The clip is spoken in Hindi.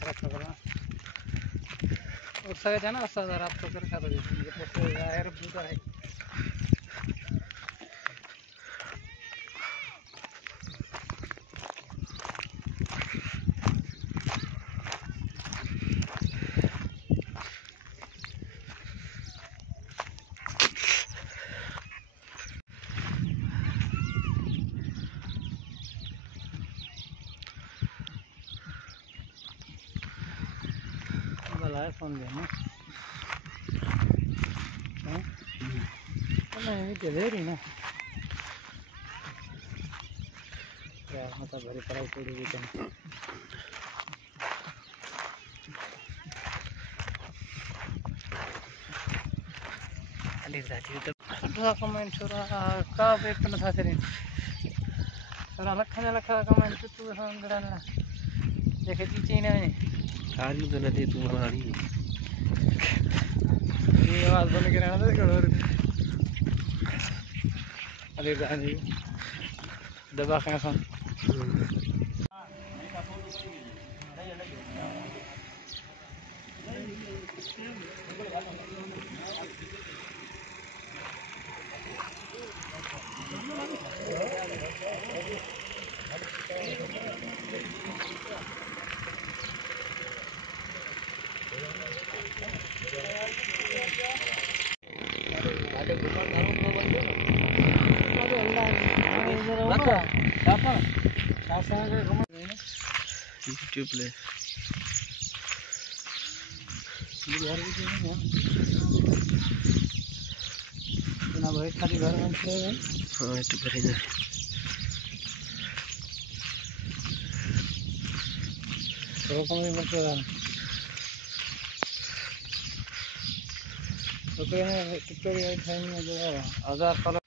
कर रखा करो उससे जाना उससे ज़रा आप तो कर खा दो ये यार बुरा है फोन लेना नहीं चले रही ना क्या मतलब भरी पढ़ाई पूरी वीकेंड तो कमेंट का वेट करना था तेरे लखा कमेंट तू देखे चीची ने आज तो नदी तुम्हारी ये आवाज बंद के रहना था कड़ोर अरे गाने दबा के ऐसा यूट्यूब ले भाई खाली घर में हाँ ये तो भरे जाए तो कम ही बच्चे तो टिकटॉक में जो आधार